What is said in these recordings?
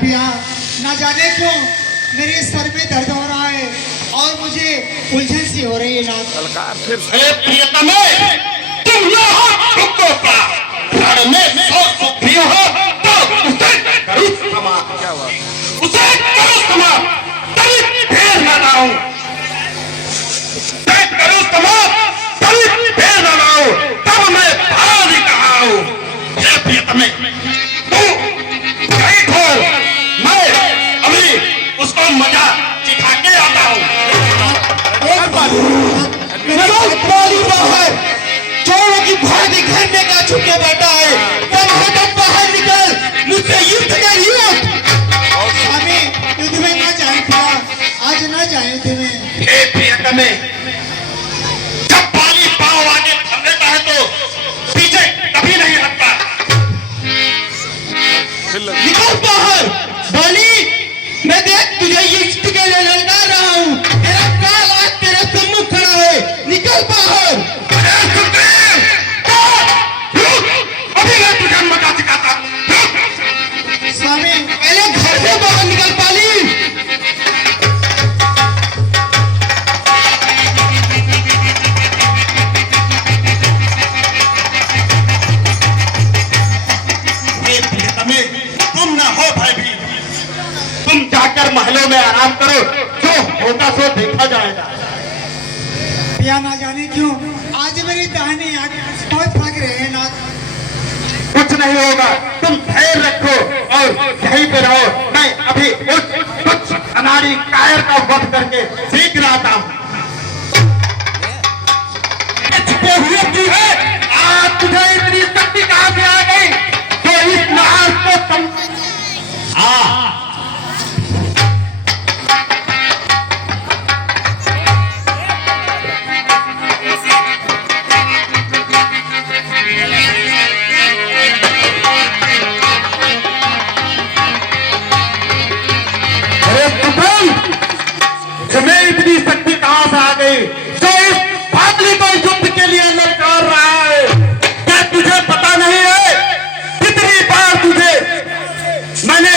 पिया, ना जाने क्यों मेरे सर में दर्द हो रहा है और मुझे उलझन सी हो रही है नाथ। प्रियतमे, तुम यहाँ रुको पा, घर में 100 सुखियो हो तो उसे करो क्षमा, उसे करो क्षमा, तभी देर न लाऊं, उसे करो क्षमा, तभी देर न लाऊं, तब मैं बाहर ही कहा हूँ। हे प्रियतमे, तू यहीं ठहर, मैं अभी उसको मजा चिखा के आता हूँ। चोरों की भागी घर में का छुपके बैठा है, तब है तो बाहर निकल, मुझसे युद्ध कर युद्ध। स्वामी युद्ध में ना जाए पिया, आज ना जाए युद्ध में। हे प्रियतमे, जब बाली पाँव आगे धर लेता है तो पीछे कभी नहीं हटता। निकल बाहर बाली, मैं देख तुझे युद्ध के लिए ललकार रहा हूँ, तेरा काल आज तेरे सम्मुख खड़ा है, निकल बाहर। अरे सुखदेव, अभी मैं तुझे मजा सिखाता हूँ। स्वामी पहले घर से बाहर निकल पाली। हे प्रियतमे, तुम ना हो भयभीत, तुम जाकर महलों में आराम करो, जो होगा सो देखा जाएगा। पिया ना जाने क्यों आज मेरी दाहिनी आंख बहुत थक रहे हैं नाथ। कुछ नहीं होगा, तुम धैर्य रखो और यहीं पे रहो। मैं अभी कुछ अनाड़ी कायर का वध करके सीख रहा था। छुपे हुए तू है, आज तुझे इतनी शक्ति कहां से आ गई जो इस नहार को तुम तुम्हें इतनी शक्ति कहां से आ गई जो इस बादली को युद्ध के लिए ललकार रहा है? क्या तुझे पता नहीं है कितनी बार तुझे मैंने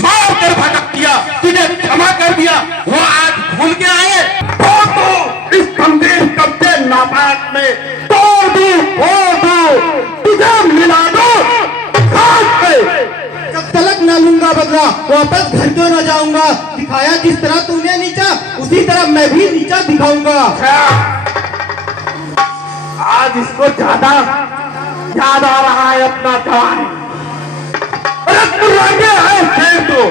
मार कर भटक दिया, तुझे क्षमा कर दिया, वो आज भूल के आए तो इस गंभीर कब्जे नापाक में तोड़ दूं, तुझे मिला दो घाट पे। जब तलक न लूंगा बदला वापस घर क्यों न जाऊंगा, दिखाया जिस तरह तूने नीचा उसी तरह मैं भी नीचा दिखाऊंगा। आज इसको ज्यादा याद आ रहा है अपना जवान। अरे पुराने है शेर तो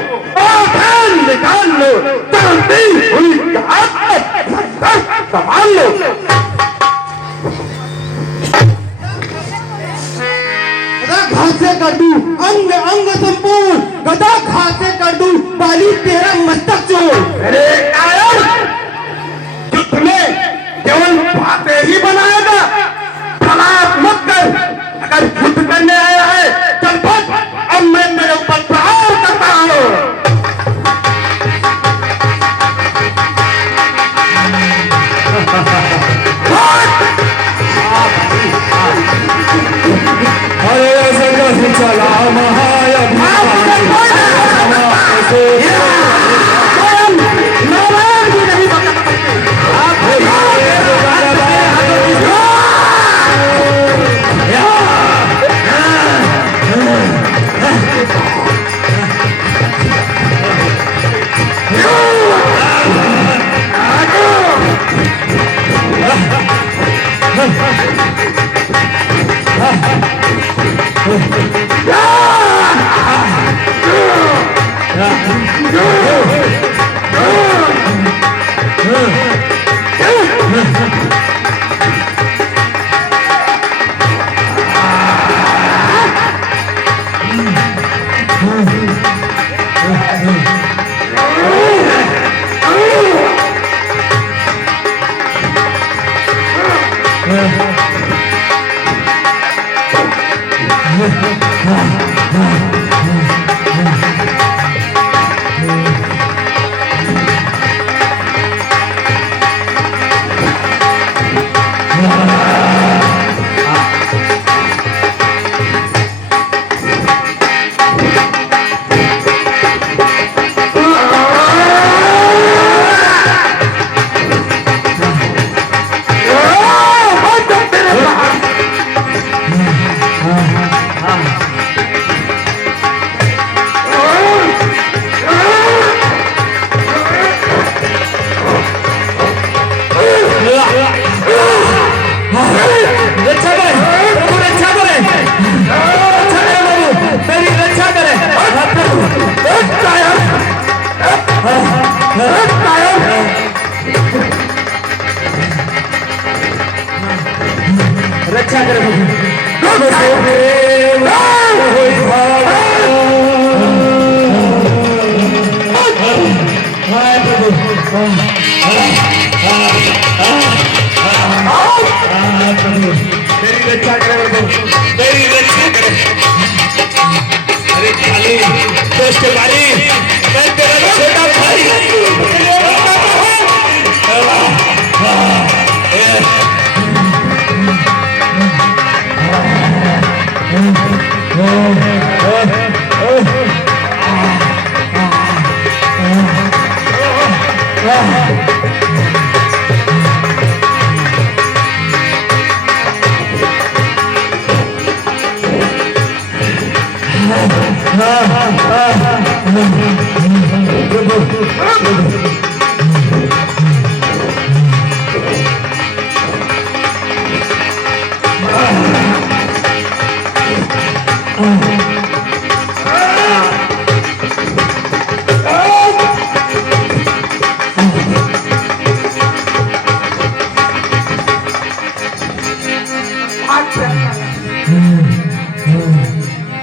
और निकाल लो, चलती हुई संभाल लो। घास से कर दूं अंग अंग संपूर्ण, गदा घास से कर दूं बाली तेरा मस्तक चोर। अरे कायर, युद्ध में केवल बातें ही बनाएगा, प्रलाप मत कर। अगर युद्ध करने आया है चल बच, अब मैं मेरे ऊपर प्रहार करता हूँ। चला रक्षा करे मेरी रक्षा करे, मेरी रक्षा करे। अरे खाली दोस्त के बारी, मैं तेरा छोटा भाई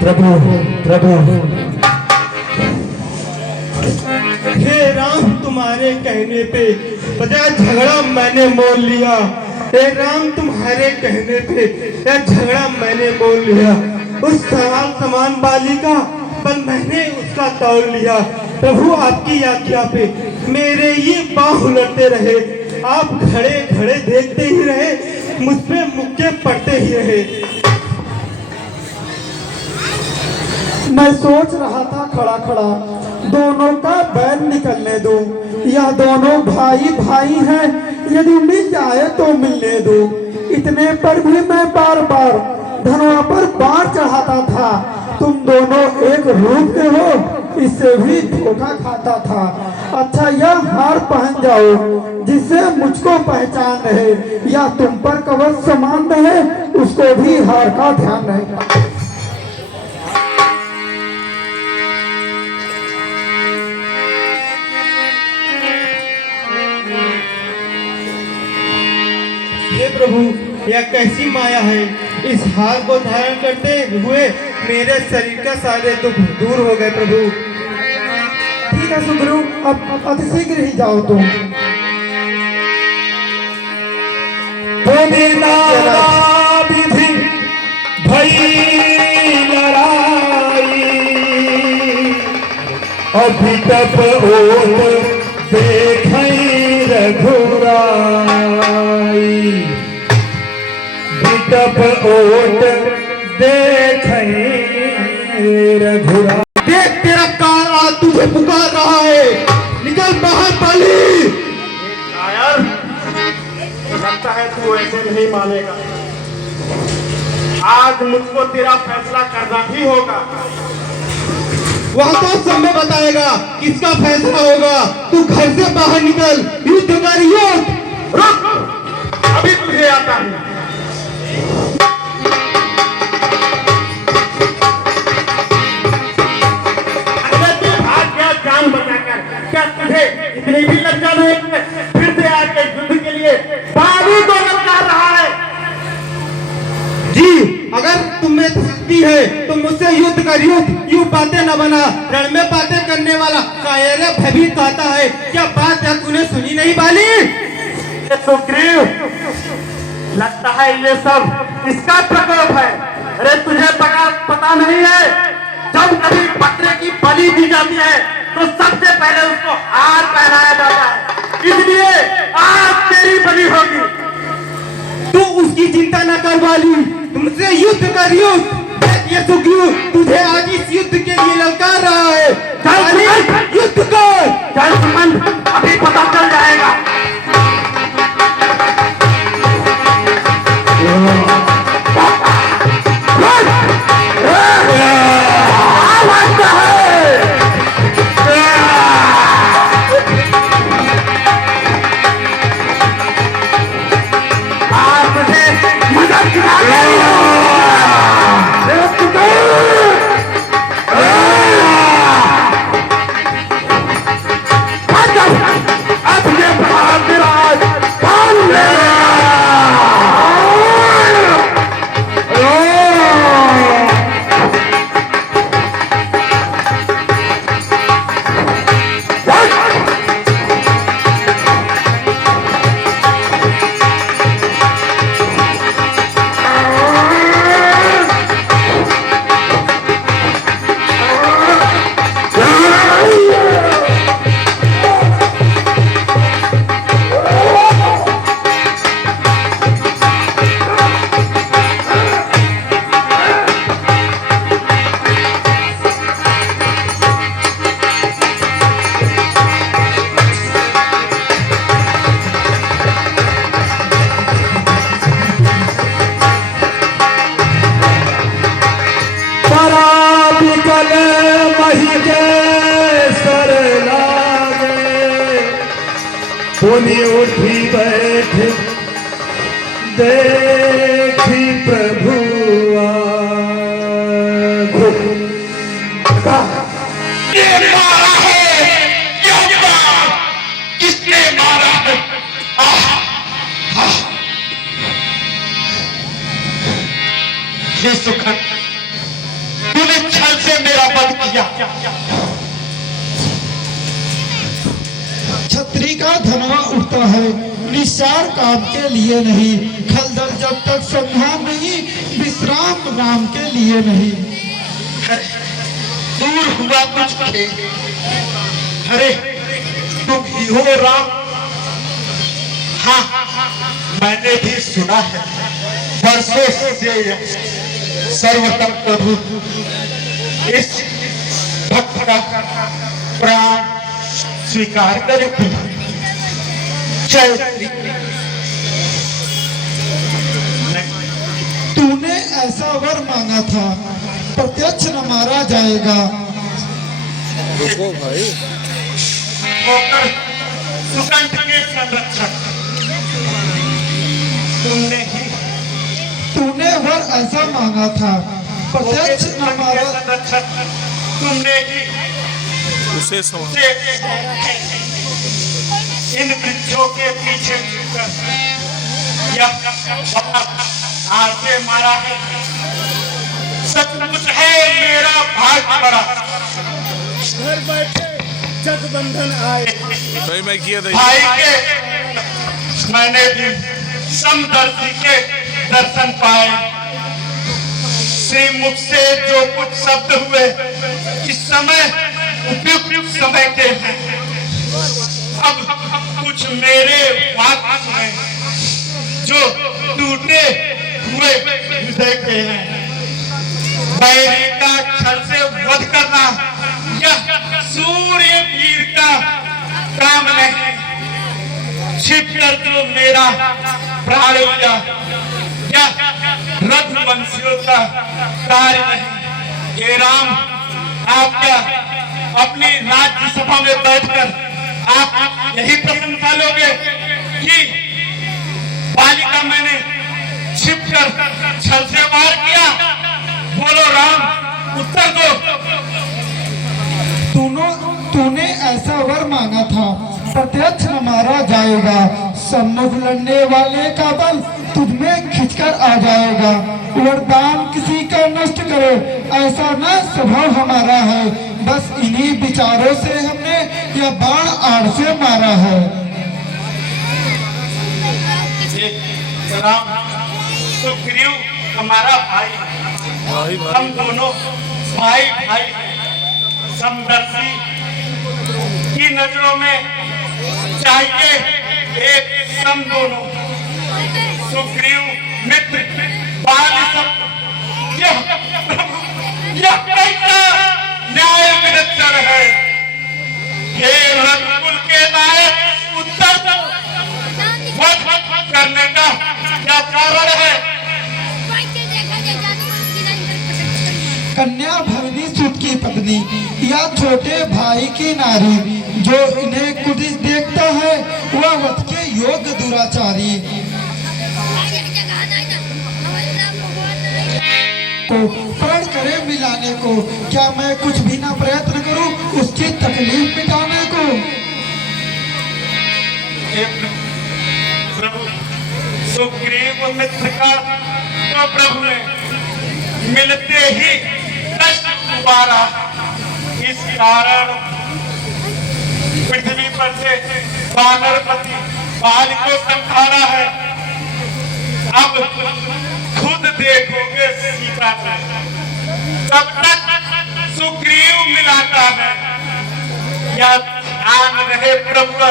प्रभु प्रभु। हे राम, तुम्हारे कहने पे बजा झगड़ा मैंने मोल लिया। हे राम, तुम्हारे कहने पे यह झगड़ा मैंने मोल लिया। उस समान बाली का पर मैंने उसका तोड़ लिया। प्रभु, आपकी आज्ञा पे मेरे ये पाँव उलटते रहे। आप खड़े खड़े देखते ही रहे, मुझ पे मुक्के पड़ते ही रहे। मैं सोच रहा था खड़ा खड़ा दोनों का बैर निकलने दूं, या दोनों भाई भाई हैं, यदि मिल जाए तो मिलने दूं। इतने पर भी मैं बार बार धनवा पर बाढ़ चढ़ाता था। तुम दोनों एक रूप के हो, इससे भी धोखा खाता था। अच्छा, यह हार पहन जाओ जिससे मुझको पहचान रहे, या तुम पर कवच समान रहे, उसको भी हार का ध्यान रहेगा। हे प्रभु, यह कैसी माया है। इस हार को धारण करते हुए मेरे शरीर का सारे दुख दूर हो गए। प्रभु, ठीक है सुग्रीव, अब अतिशीघ्र ही जाओ तुम। विधि भई लड़ाई, अभी तक ओट देखई रघुराई, बिटप ओट देखई रघुराई। देख, तेरा काल आज तुझे पुकार रहा है। निकल बाहर बाली। नायर, लगता है तू ऐसे नहीं मानेगा। आज मुझको तेरा फैसला करना ही होगा। वह तो समय बताएगा किसका फैसला होगा। तू घर से बाहर निकल, युद्ध कर, युद्ध। रुक, अभी तुझे आता हूं। अगर तू भाग गया जान बचाकर, क्या तुझे इतनी भी लज्जा नहीं है? फिर से आके युद्ध के लिए बाबू को ललकार रहा है। जी, अगर तुम्हें शक्ति है तो मुझसे युद्ध कर, युद्ध। यूं बातें न बना, रण में बातें करने वाला कायर भयभीत कहता है। क्या बात है, तूने सुनी नहीं बाली? सुग्रीव, लगता है ये सब इसका प्रकोप है। अरे तुझे पता नहीं है, जब कभी बकरे की बलि दी जाती है तो सबसे पहले उसको हार पहनाया जाता है। इसलिए आज तेरी बलि होगी। तू उसकी चिंता न कर बाली, तुमसे युद्ध कर, युद्ध। ये सुग्रीव तुझे आज इस युद्ध के लिए ललकार रहा है। बाली, युद्ध कर। चल सुमन, अभी पता चल जाएगा। अब ये सर लागे पुनि उठी बैठ देखी प्रभु ये मारा है, क्यों मारा? किसने मारा है? हे सुखन, तूने छल से मेरा वध किया। छतरी का धनवा उठता है निस्सार काम के लिए नहीं, खलदल जब तक संहार नहीं, विश्राम राम के लिए नहीं। दूर हुआ कुछ खे, अरे तुम ही हो राम। हाँ, मैंने भी सुना है वर्षों से सर्वोत्तम प्रभु इस भक्त का प्राण स्वीकार करे। जय श्री तूने ऐसा वर मांगा था, प्रत्यक्ष न मारा जाएगा। रुको भाई, होकर सुकंठ के संरक्षक तूने वर ऐसा मांगा था, प्रत्यक्ष न मारा। संरक्षक तुमने ही उसे समझ इन वृक्षों के पीछे यह आगे मारा है। सचमुच है मेरा भाग बड़ा। घर बैठे जगबंधन आए। भाई मैं किया था भाई के मैंने भी समदर्शी के दर्शन पाए। श्री मुख से जो कुछ शब्द हुए इस समय उपयुक्त समय के हैं। अब कुछ मेरे वाक्य सुने जो टूटे हुए हृदय के हैं। बैरी का छल से वध करना यह सूर्य वीर का काम नहीं। छिप कर जो मेरा प्राण लिया यह रघुवंशियों का कार्य नहीं। हे राम, आप क्या अपनी राज्यसभा में बैठकर आप यही प्रशंसा लोगे कि बालिका मैंने छिप कर छल से वार किया? बोलो राम, उत्तर दो। तूने ऐसा वर मांगा था, प्रत्यक्ष न मारा जाएगा। सम्मुख लड़ने वाले का बल तुझमें खिंचकर आ जाएगा। वरदान किसी का नष्ट करे ऐसा न स्वभाव हमारा है। बस इन्हीं विचारों से हमने यह बाण आड़ से मारा है। राम, सुग्रीव हमारा भाई, भाई हम दोनों भाई भाई। समदर्शी की नजरों में चाहिए एक सम दोनों। सुग्रीव मित्र बाल सब यह कैसा न्याय विरक्षण है? हे रघुकुल के नायक, उत्तर वध करने का क्या कारण है? कन्या भवनी सुत की पत्नी या छोटे भाई की नारी, जो इन्हें कुटिल देखता है वह वध के योग्य दुराचारी। को प्रण करे मिलाने को, क्या मैं कुछ भी ना प्रयत्न करूं उसकी तकलीफ मिटाने को? प्रभु, सुग्रीव मित्र का तो प्रभु ने मिलते ही कष्ट उबारा। इस कारण पृथ्वी पर से वानरपति बाल को संहारा है। अब खुद देखोगे सीता को, तब तक सुग्रीव मिलाता है। या ध्यान रहे प्रभु,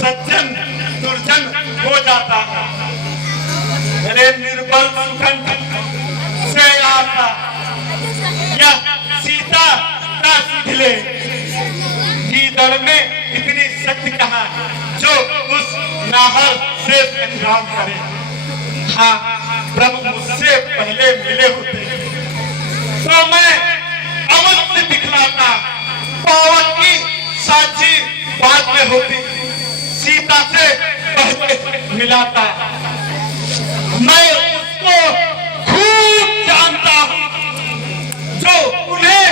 सज्जन दुर्जन हो जाता है। अरे निर्बल सुखंड से आता या सीता का सिखले गीदड़ में इतनी शक्ति कहाँ जो उस नाहर से संग्राम करे। हाँ, प्रभु मुझसे पहले मिले होते तो मैं अवश्य दिखलाता मिला था। मैं उसको खूब जानता हूँ जो उन्हें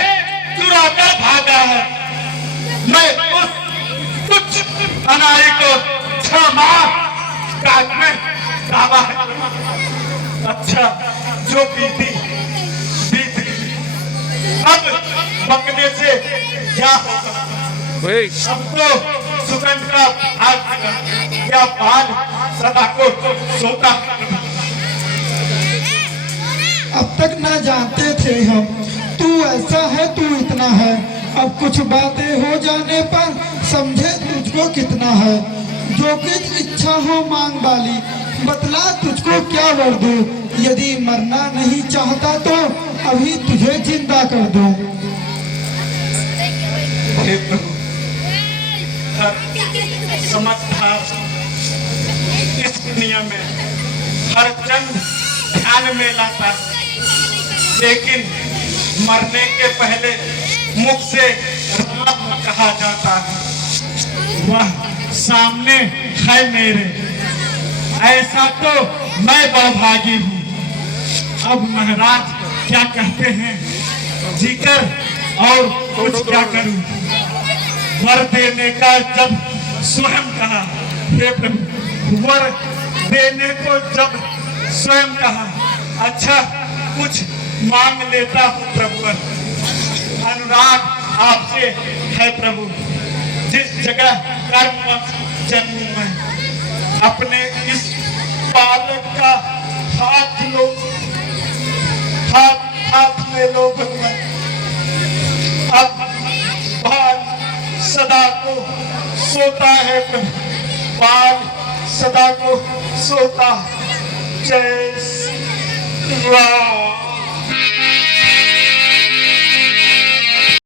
चुराकर भागा है। मैं उस कुछ अनाड़ी को 6 माह काट में दावा है। अच्छा जो बीती बीत गई, अब बकने से क्या होगा? भाई अब तो सुगंध का भाग या बाल सदा को सोता। अब तक ना जानते थे हम, तू ऐसा है तू इतना है। अब कुछ बातें हो जाने पर समझे तुझको कितना है। जो कुछ इच्छा हो मांग वाली, बतला तुझको क्या वर दूं। यदि मरना नहीं चाहता तो अभी तुझे जिंदा कर दूं। हे प्रभु, हर समझदार इस दुनिया में हर जन ध्यान में लाता, लेकिन मरने के पहले मुख से राम कहा जाता है। वह सामने है मेरे, ऐसा तो मैं बड़भागी हूँ। अब महाराज क्या कहते हैं, जीकर और कुछ क्या करूं। वर देने का जब स्वयं कहा, हे प्रभु, वर देने को जब स्वयं कहा, अच्छा कुछ मांग लेता हूँ प्रभु। अनुराग आपसे है प्रभु। जिस जगह कर्मवश जन्मूं मैं, अपने इस बालक का हाथ लो, हाथ में लो भगवान। अब बाल सदा को सोता है प्रभु, बाल सदा को सोता। जय श्री राम।